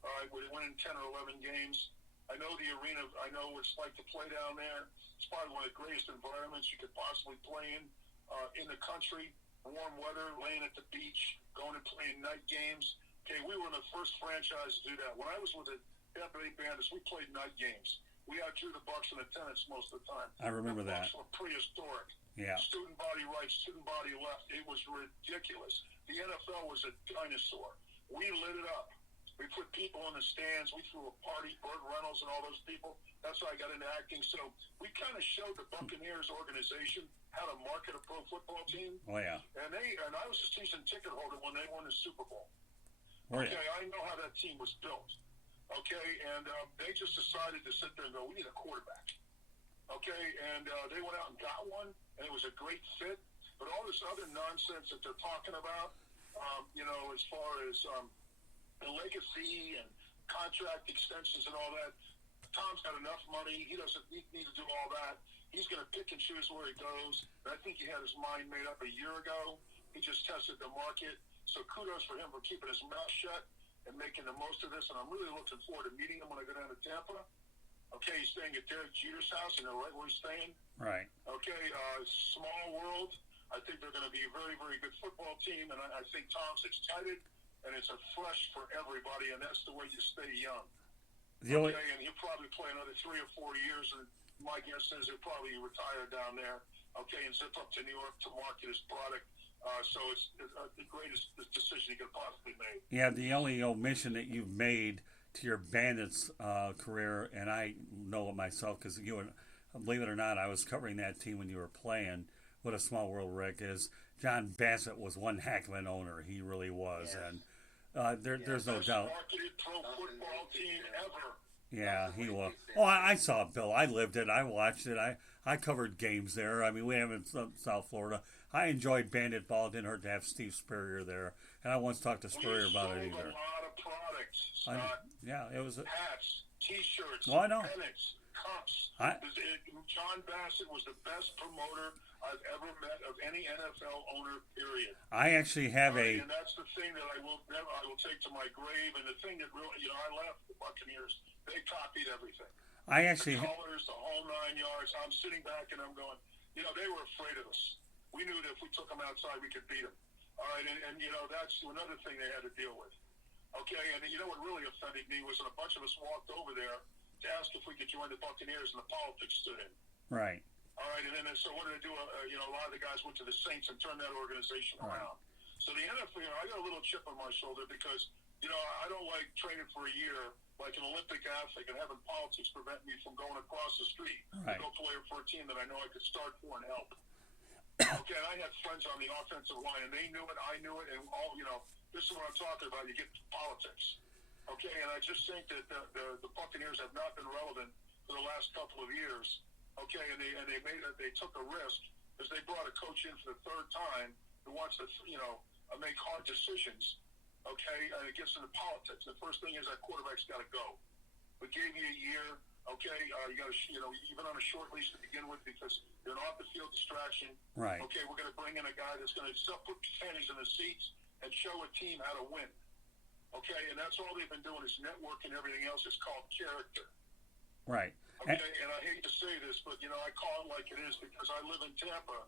All right, we're winning 10 or 11 games. I know the arena. I know what it's like to play down there. It's probably one of the greatest environments you could possibly play in the country. Warm weather, laying at the beach, going and playing night games. Okay, we were the first franchise to do that. When I was with the Tampa Bay Bandits, we played night games. We outdrew the Bucks in attendance most of the time. I remember that. The Bucks were prehistoric. Yeah. Student body right, student body left. It was ridiculous. The NFL was a dinosaur. We lit it up. We put people in the stands. We threw a party. Burt Reynolds and all those people. That's how I got into acting. So we kind of showed the Buccaneers organization how to market a pro football team. Oh, yeah. And I was a season ticket holder when they won the Super Bowl. Oh, okay, yeah. I know how that team was built. Okay, and they just decided to sit there and go, we need a quarterback. Okay, and they went out and got one, and it was a great fit. But all this other nonsense that they're talking about, you know, as far as the legacy and contract extensions and all that, Tom's got enough money. He doesn't need to do all that. He's going to pick and choose where he goes. And I think he had his mind made up a year ago. He just tested the market. So kudos for him for keeping his mouth shut and making the most of this. And I'm really looking forward to meeting him when I go down to Tampa. Okay, he's staying at Derek Jeter's house. You know right where he's staying? Right. Okay, small world. I think they're going to be a very, very good football team. And I think Tom's excited. And it's a fresh for everybody. And that's the way you stay young. Okay, and he'll probably play another 3 or 4 years. And my guess is he'll probably retire down there. Okay, and zip up to New York to market his product. So it's the greatest decision he could possibly make. Yeah, the only omission that you've made to your Bandits career, and I know it myself because you and believe it or not, I was covering that team when you were playing. What a small world, Rick, is John Bassett was one heck of an owner. He really was, Yes. and there's no doubt. Marketed pro football team ever. Yeah, he was. Oh, I saw it, Bill. I lived it. I watched it. I covered games there. I mean, we have in South Florida. I enjoyed Bandit ball. It didn't hurt to have Steve Spurrier there. And I once talked to Spurrier about it We either. sold a lot of products, Scott. Yeah, it was. Hats, T-shirts, Oh, I know. pennants, cups. I- John Bassett was the best promoter I've ever met of any NFL owner, period. I actually have a. And that's the thing that I will take to my grave. And the thing that really, you know, I left the Buccaneers. They copied everything. I actually. The colors, the whole 9 yards. I'm sitting back and I'm going, you know, they were afraid of us. We knew that if we took them outside, we could beat them. All right, and you know, that's another thing they had to deal with. Okay, and you know what really offended me was that a bunch of us walked over there to ask if we could join the Buccaneers, and the politics stood in. Right. All right, and then so what did they do? You know, a lot of the guys went to the Saints and turned that organization around. So the NFL, you know, I got a little chip on my shoulder because, you know, I don't like training for a year like an Olympic athlete and having politics prevent me from going across the street Right. to go play for a team that I know I could start for and help. Okay, and I had friends on the offensive line, and they knew it, I knew it, and all, you know, this is what I'm talking about. You get politics. Okay, and I just think that the Buccaneers have not been relevant for the last couple of years. Okay, and they took a risk because they brought a coach in for the third time who wants to, you know, make hard decisions. Okay, and it gets into politics. The first thing is that quarterback's got to go. We gave you a year. Okay, you got to, you know, even on a short leash to begin with because you're an off-the-field distraction. Right. Okay, we're going to bring in a guy that's going to put pennies in the seats and show a team how to win. Okay, and that's all they've been doing is network and everything else is called character. Right. Okay, and I hate to say this, but, you know, I call it like it is because I live in Tampa,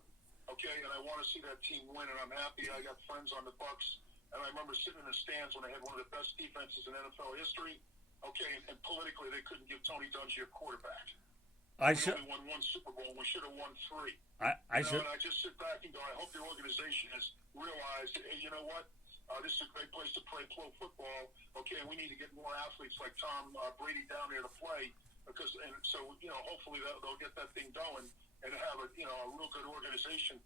okay, and I want to see that team win, and I'm happy I got friends on the Bucs, and I remember sitting in the stands when they had one of the best defenses in NFL history. Okay, and politically, they couldn't give Tony Dungy a quarterback. We only won 1 Super Bowl, and we should have won 3. I should. And I just sit back and go, I hope the organization has realized, hey, you know what? This is a great place to play pro football. Okay, and we need to get more athletes like Tom Brady down there to play. because and so hopefully they'll get that thing going and have a real good organization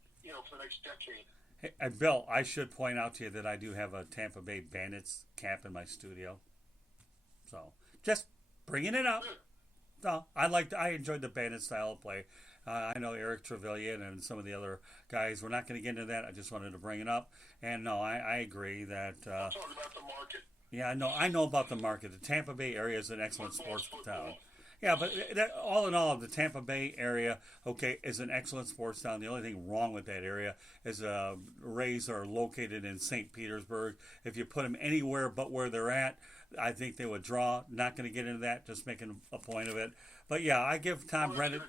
for the next decade. Hey, Bill, I should point out to you that I do have a Tampa Bay Bandits cap in my studio. So just bringing it up. Good. No, I enjoyed the Bandit style of play. I know Eric Trevelyan and some of the other guys. We're not going to get into that. I just wanted to bring it up. And no, I agree that. I'm talking about the market. Yeah, I know about the market. The Tampa Bay area is an excellent sports town. Yeah, but all in all, the Tampa Bay area, okay, is an excellent sports town. The only thing wrong with that area is Rays are located in St. Petersburg. If you put them anywhere but where they're at, I think they would draw. Not going to get into that, just making a point of it. But yeah, I give Tom Brady.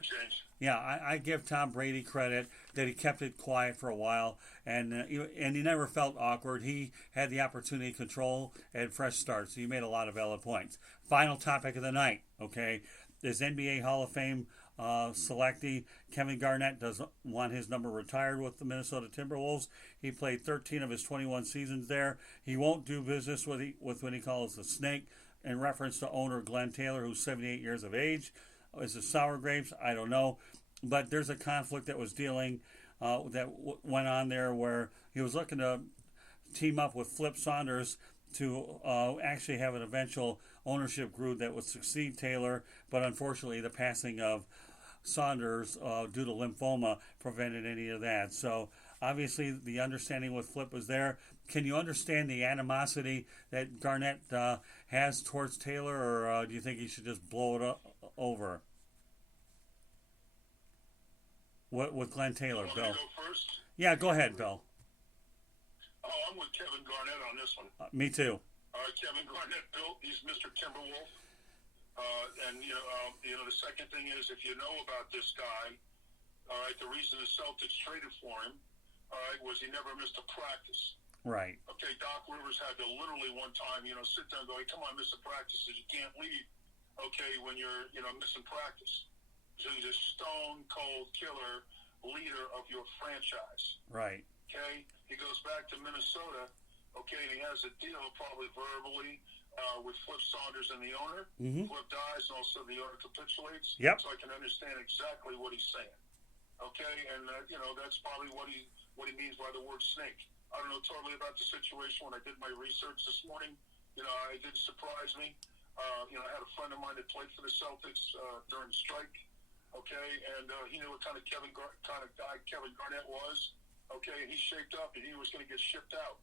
Yeah, I give Tom Brady credit that he kept it quiet for a while, and he never felt awkward. He had the opportunity to control and fresh start, so he made a lot of valid points. Final topic of the night, okay, is NBA Hall of Fame selectee Kevin Garnett does want his number retired with the Minnesota Timberwolves. He played 13 of his 21 seasons there. He won't do business with what he calls the snake, in reference to owner Glenn Taylor, who's 78 years of age. Is it sour grapes? I don't know. But there's a conflict that was went on there where he was looking to team up with Flip Saunders to actually have an eventual ownership group that would succeed Taylor. But unfortunately, the passing of Saunders due to lymphoma prevented any of that. So obviously, the understanding with Flip was there. Can you understand the animosity that Garnett has towards Taylor, or do you think he should just blow it over? What with Glenn Taylor, Bill? Go first? Yeah, go ahead, Bill. Oh, I'm with Kevin Garnett on this one. Me too. Kevin Garnett, Bill, he's Mr. Timberwolf. And the second thing is, if you know about this guy, all right, the reason the Celtics traded for him, all right, was he never missed a practice. Right. Okay, Doc Rivers had to literally one time, sit down and go, hey, come on, miss a practice, you can't leave, okay, when you're, missing practice. So he's a stone cold killer leader of your franchise. Right. Okay? He goes back to Minnesota, okay, and he has a deal probably verbally with Flip Saunders and the owner. Mm-hmm. Flip dies, and also the owner capitulates. Yep. So I can understand exactly what he's saying. Okay, and that's probably what he means by the word snake. I don't know totally about the situation. When I did my research this morning, it didn't surprise me. I had a friend of mine that played for the Celtics during the strike. Okay, and he knew what kind of guy Kevin Garnett was. Okay, and he shaped up, and he was going to get shipped out.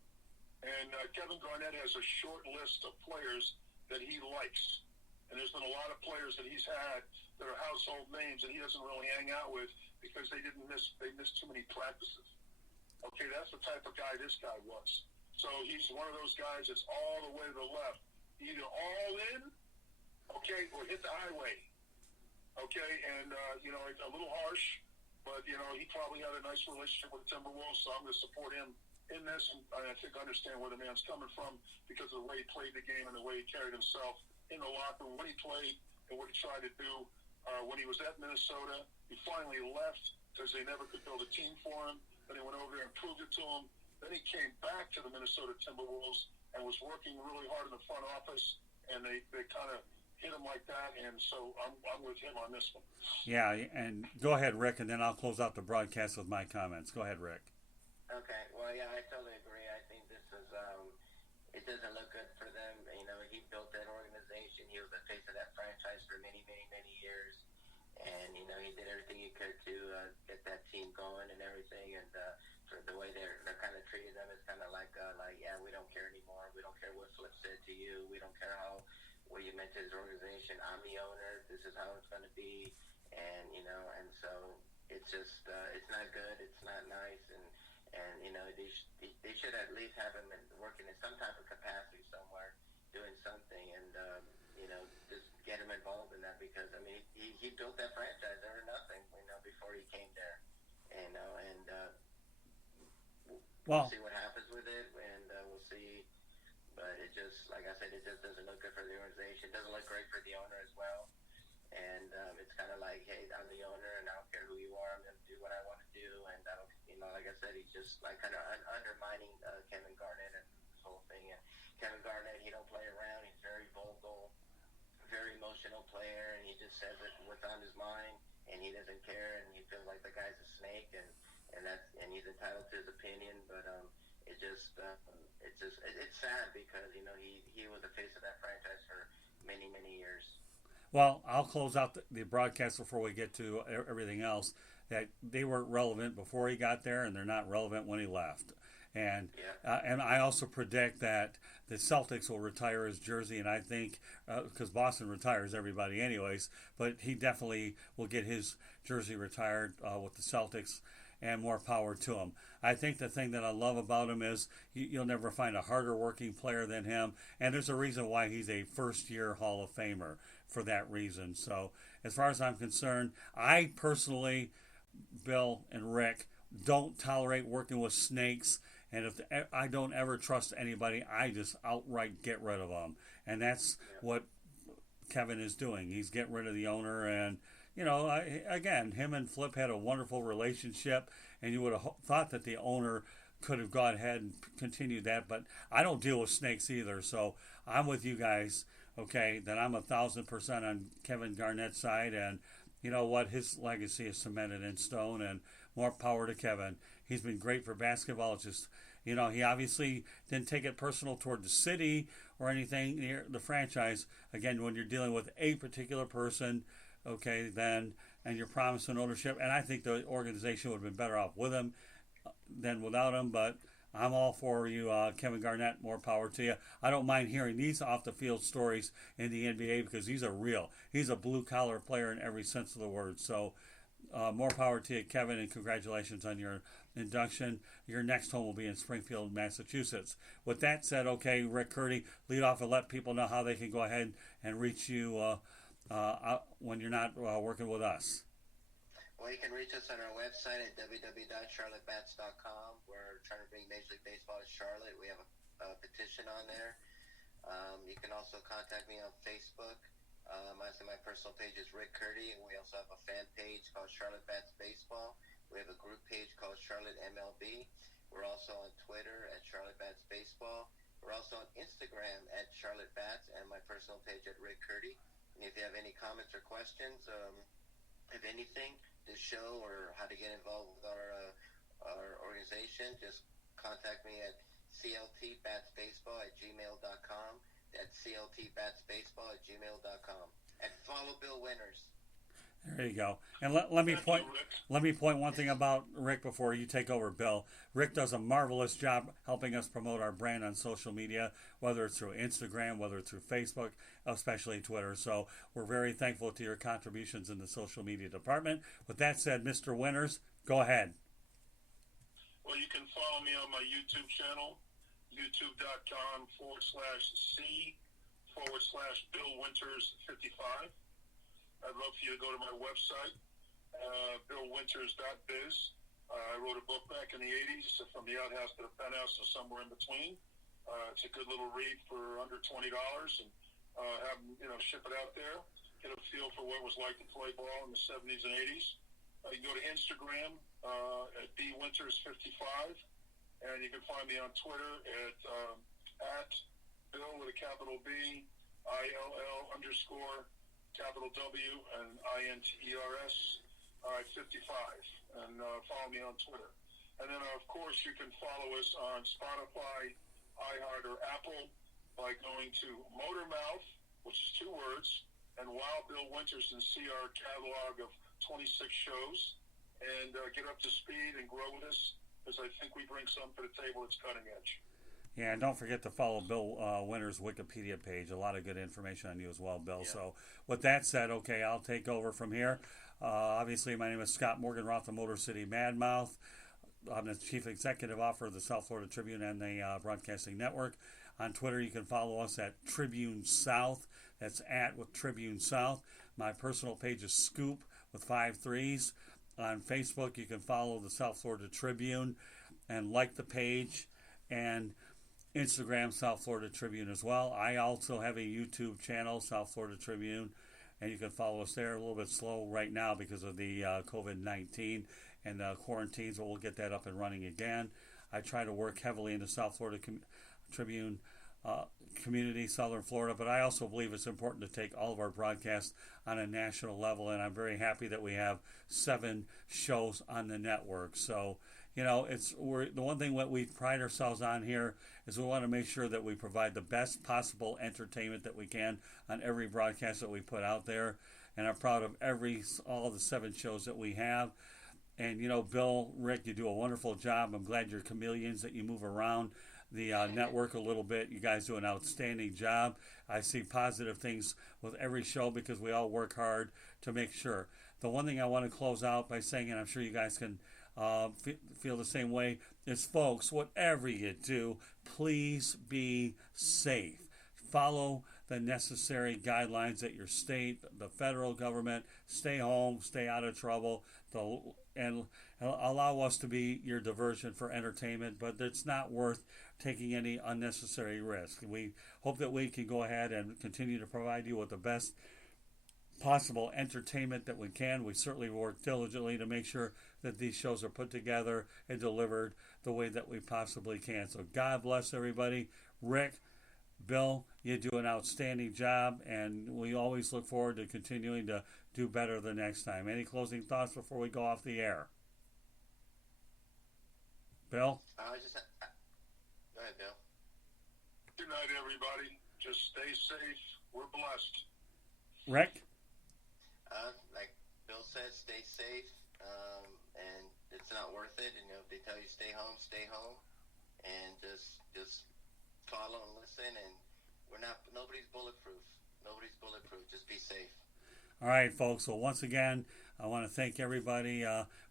And Kevin Garnett has a short list of players that he likes. And there's been a lot of players that he's had that are household names that he doesn't really hang out with because they missed too many practices. Okay, that's the type of guy this guy was. So he's one of those guys that's all the way to the left. Either all in, okay, or hit the highway. Okay, and, it's a little harsh, but, he probably had a nice relationship with Timberwolves, so I'm going to support him in this, and I think I understand where the man's coming from because of the way he played the game and the way he carried himself in the locker room, when he played and what he tried to do. When he was at Minnesota, he finally left because they never could build a team for him. Then he went over there and proved it to him. Then he came back to the Minnesota Timberwolves and was working really hard in the front office, and they kind of hit him like that, and so I'm with him on this one. Yeah, and go ahead, Rick, and then I'll close out the broadcast with my comments. Go ahead, Rick. Okay, well, yeah, I totally agree. I think this is, it doesn't look good for them. He built that organization. He was the face of that franchise for many, many, many years. And, he did everything he could to get that team going and everything. And for the way they're kind of treating them, it's kind of like, yeah, we don't care anymore. We don't care what Flip said to you. We don't care what you meant to his organization. I'm the owner. This is how it's going to be. And, and so it's just, it's not good. It's not nice. And they should at least have him working in some type of capacity somewhere, doing something, and just get him involved in that because he built that franchise over nothing, before he came there, and we'll see what happens with it, and we'll see. But it just, like I said, it just doesn't look good for the organization. It doesn't look great for the owner as well. And it's kind of like, hey, I'm the owner, and I don't care who you are. I'm going to do what I want to do. And I don't, like I said, he's just like kind of undermining Kevin Garnett and this whole thing. And Kevin Garnett, he don't play around. He's very vocal, very emotional player, and he just says it what's on his mind, and he doesn't care, and he feels like the guy's a snake, and he's entitled to his opinion. But it's sad because he was the face of that franchise for many years. Well, I'll close out the broadcast before we get to everything else. That they weren't relevant before he got there, and they're not relevant when he left. And and I also predict that the Celtics will retire his jersey, and I think because Boston retires everybody anyways, but he definitely will get his jersey retired with the Celtics, and more power to him. I think the thing that I love about him is you'll never find a harder working player than him, and there's a reason why he's a first-year Hall of Famer for that reason. So as far as I'm concerned, I personally, Bill and Rick, don't tolerate working with snakes. And if I don't ever trust anybody, I just outright get rid of them. And that's what Kevin is doing. He's getting rid of the owner. And, again, him and Flip had a wonderful relationship. And you would have thought that the owner could have gone ahead and continued that. But I don't deal with snakes either. So I'm with you guys, okay, that I'm 1,000% on Kevin Garnett's side. And you know what? His legacy is cemented in stone. And more power to Kevin. He's been great for basketball. It's just, he obviously didn't take it personal toward the city or anything near the franchise. Again, when you're dealing with a particular person, okay, then, and you're promising ownership, and I think the organization would have been better off with him than without him, but I'm all for you, Kevin Garnett. More power to you. I don't mind hearing these off-the-field stories in the NBA because these are real. He's a blue-collar player in every sense of the word, so more power to you, Kevin, and congratulations on your induction. Your next home will be in Springfield, Massachusetts. With that said, okay, Rick Curdy, lead off and let people know how they can go ahead and reach you when you're not working with us. Well, you can reach us on our website at www.charlottebats.com. We're trying to bring Major League Baseball to Charlotte. We have a petition on there. You can also contact me on Facebook. My personal page is Rick Curdy, and we also have a fan page called Charlotte Bats Baseball. We have a group page called Charlotte MLB. We're also on Twitter at Charlotte Bats Baseball. We're also on Instagram at Charlotte Bats, and my personal page at Rick Curdy. And if you have any comments or questions, if anything, this show or how to get involved with our organization, just contact me at cltbatsbaseball@gmail.com. That's cltbatsbaseball@gmail.com. And follow Bill Winters. There you go. And let me point one thing about Rick before you take over, Bill. Rick does a marvelous job helping us promote our brand on social media, whether it's through Instagram, whether it's through Facebook, especially Twitter. So we're very thankful to your contributions in the social media department. With that said, Mr. Winters, go ahead. Well, you can follow me on my YouTube channel, youtube.com/C/Bill Winters 55. I'd love for you to go to my website, billwinters.biz. I wrote a book back in the 80s, From the Outhouse to the Penthouse, and somewhere in between. It's a good little read for under $20, and ship it out there. Get a feel for what it was like to play ball in the 70s and 80s. You can go to Instagram at bwinters55, and you can find me on Twitter at Bill with a capital B, ILL_ capital W and INTERS 55, and follow me on Twitter. And then, of course, you can follow us on Spotify, iHeart, or Apple by going to Motormouth, which is 2 words, and Wild Bill Winters, and see our catalog of 26 shows, and get up to speed and grow with us, because I think we bring something to the table that's cutting edge. Yeah, and don't forget to follow Bill Winters' Wikipedia page. A lot of good information on you as well, Bill. Yeah. So with that said, okay, I'll take over from here. Obviously, my name is Scott Morganroth of Motor City Madmouth. I'm the Chief Executive Officer of the South Florida Tribune and the Broadcasting Network. On Twitter, you can follow us at Tribune South. That's with Tribune South. My personal page is Scoop with 5 3s. On Facebook, you can follow the South Florida Tribune and like the page. And Instagram, South Florida Tribune as well. I also have a YouTube channel, South Florida Tribune, and you can follow us there. A little bit slow right now because of the COVID-19 and the quarantines, but we'll get that up and running again. I try to work heavily in the South Florida Tribune community, Southern Florida, but I also believe it's important to take all of our broadcasts on a national level, and I'm very happy that we have 7 shows on the network. So, the one thing that we pride ourselves on here is we want to make sure that we provide the best possible entertainment that we can on every broadcast that we put out there, and I'm proud of all the 7 shows that we have. And Bill, Rick, you do a wonderful job. I'm glad you're chameleons, that you move around the network a little bit. You guys do an outstanding job. I see positive things with every show because we all work hard to make sure. The one thing I want to close out by saying, and I'm sure you guys can feel the same way, is, folks, whatever you do, please be safe. Follow the necessary guidelines at your state, the federal government. Stay home, stay out of trouble, and allow us to be your diversion for entertainment, but it's not worth taking any unnecessary risk. We hope that we can go ahead and continue to provide you with the best possible entertainment that we can. We certainly work diligently to make sure that these shows are put together and delivered the way that we possibly can. So God bless everybody. Rick, Bill, you do an outstanding job, and we always look forward to continuing to do better the next time. Any closing thoughts before we go off the air? Bill? Go ahead, Bill. Good night, everybody. Just stay safe. We're blessed. Rick? Like Bill said, stay safe, and it's not worth it. And if they tell you stay home, and just follow and listen. And nobody's bulletproof. Nobody's bulletproof. Just be safe. All right, folks. So once again, I want to thank everybody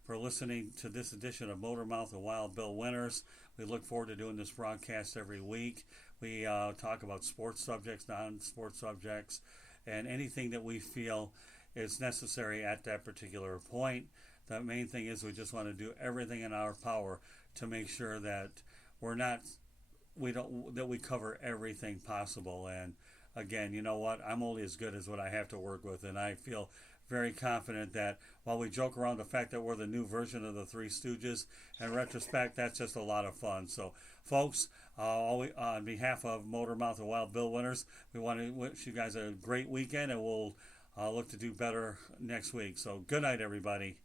for listening to this edition of Motormouth and Wild Bill Winters. We look forward to doing this broadcast every week. We talk about sports subjects, non-sports subjects, and anything that we feel is necessary at that particular point. The main thing is we just want to do everything in our power to make sure that we cover everything possible. And again, you know what? I'm only as good as what I have to work with, and I feel very confident that while we joke around the fact that we're the new version of the Three Stooges, in retrospect, that's just a lot of fun. So, folks, on behalf of Motormouth and Wild Bill Winters, we want to wish you guys a great weekend, and we'll look to do better next week. So, good night, everybody.